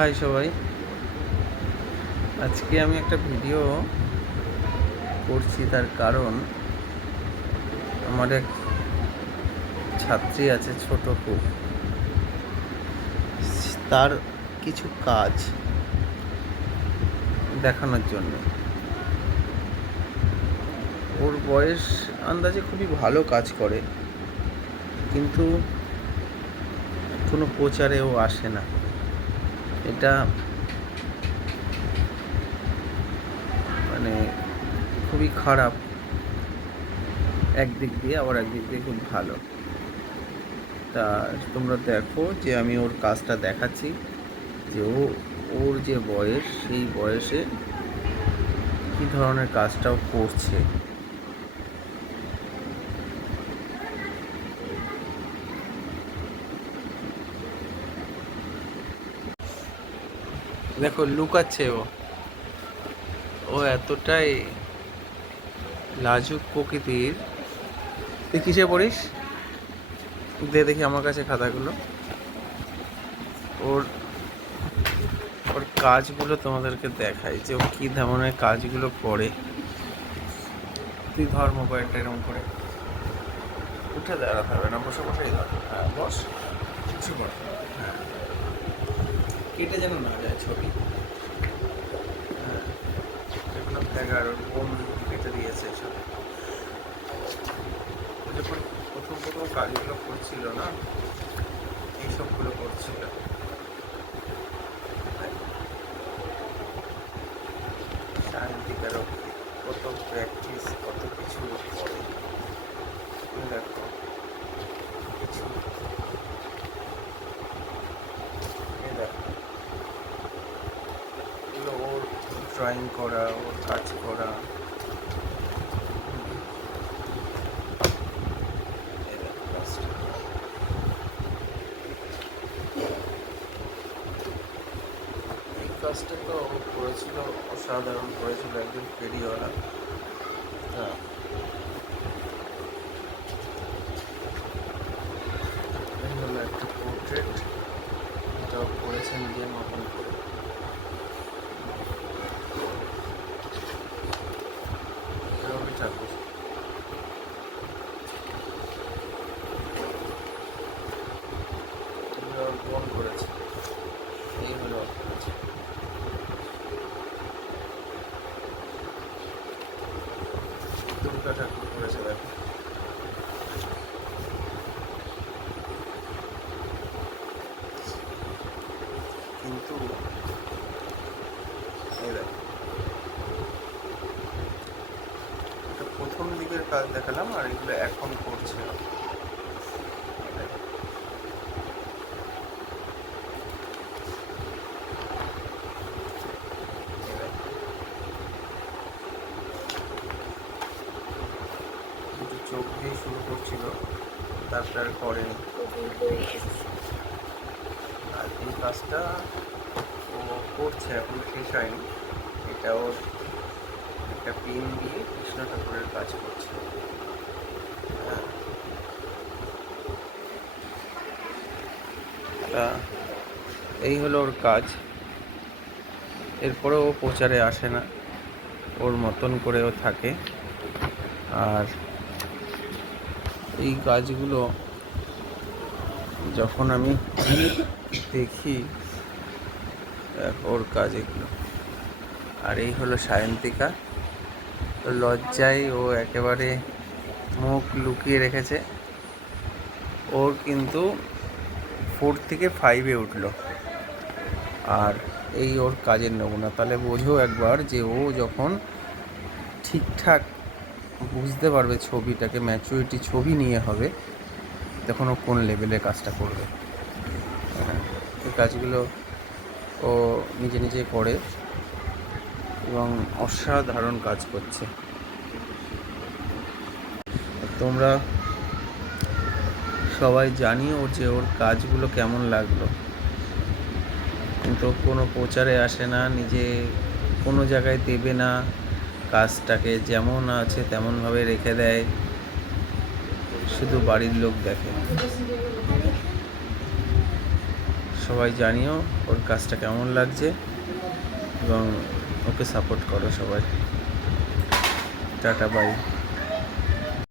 High সবাই, আজকে আমি একটা ভিডিও করছি। তার কারণ আমার এক ছাত্রী আছে, ছোট খুব, তার কিছু কাজ দেখানোর জন্য। ওর বয়স আন্দাজে খুবই ভালো কাজ করে, কিন্তু কোনো প্রচারেও আসে না। এটা মানে খুবই খারাপ একদিক দিয়ে, আবার একদিক দিয়ে খুব ভালো। তা তোমরা দেখো যে আমি ওর কাজটা দেখাচ্ছি, যে ওর যে বয়স, সেই বয়সে কী ধরনের কাজটাও করছে। দেখো লুকাচ্ছে ও এতটাই লাজুক প্রকৃতির। তুই কিসে পড়িস? দেখি আমার কাছে খাতাগুলো। ওর ওর কাজগুলো তোমাদেরকে দেখাই, যে ও কী ধরনের কাজগুলো করে। তুই ধর মোবাইলটা এরকম করে, উঠে দাঁড়াতে হবে না, বসে বসেই ধর। হ্যাঁ বস, বসে পড়। হ্যাঁ, কেটে যেন না যায় ছবি। হ্যাঁ, এগুলো 11 বোন কেটে দিয়েছে সব। যখন প্রথম প্রথম কাজগুলো করছিল না, এইসবগুলো করছিল। শান্তিকারক কত প্র্যাকটিস, কত কিছু করে। দেখো কিছু, দেখো এগুলো ওর ড্রয়িং করা, ওর কাজ করা। এই কাজটা তো ও করেছিল, অসাধারণ করেছিল, একজন ফেরিওয়ালা। হ্যাঁ, এই হলো একটা পোর্ট্রেট, এটা করেছে নিজের মতন করে। রবি ঠাকুর বোন করেছে। এই হলো কাজ। দুর্গা ঠাকুর করেছে, দেখো। কিন্তু এই দেখো, এটা প্রথম দিকের কাজ দেখালাম, আর এগুলো এখন করছে। দুটো চোখ দিয়ে শুরু করছিল, তারপর করেনি। আর এই কাজটা ও করছে, এখন শেষ হয়নি। এটা ওর একটা পেন দিয়ে কৃষ্ণ ঠাকুরের কাজ করছে। হ্যাঁ, তা এই হলো ওর কাজ। এরপরে ও প্রচারে আসে না, ওর মতন করেও থাকে। আর এই কাজগুলো যখন আমি দেখি, ওর কাজ এগুলো। আর এই হলো সায়ন্তিকা, লজ্জায় ও একেবারে মুখ লুকিয়ে রেখেছে। ওর কিন্তু 4 থেকে 5-এ উঠলো। আর এই ওর কাজের নমুনা। তাহলে বোঝো একবার যে ও যখন ঠিকঠাক বুঝতে পারবে ছবিটাকে, ম্যাচুরিটি ছবি নিয়ে হবে, তখন ও কোন লেভেলে কাজটা করবে। হ্যাঁ, এই কাজগুলো ও নিজে নিজে করে এবং অসাধারণ কাজ করছে। তোমরা সবাই জানিও যে ওর কাজগুলো কেমন লাগলো। কিন্তু কোনো প্রচারে আসে না, নিজে কোনো জায়গায় দেবে না, কাজটাকে যেমন আছে তেমনভাবে রেখে দেয়, শুধু বাড়ির লোক দেখে। সবাই জানিও ওর কাজটা কেমন লাগছে এবং ওকে সাপোর্ট করো সবাই। Tata bye.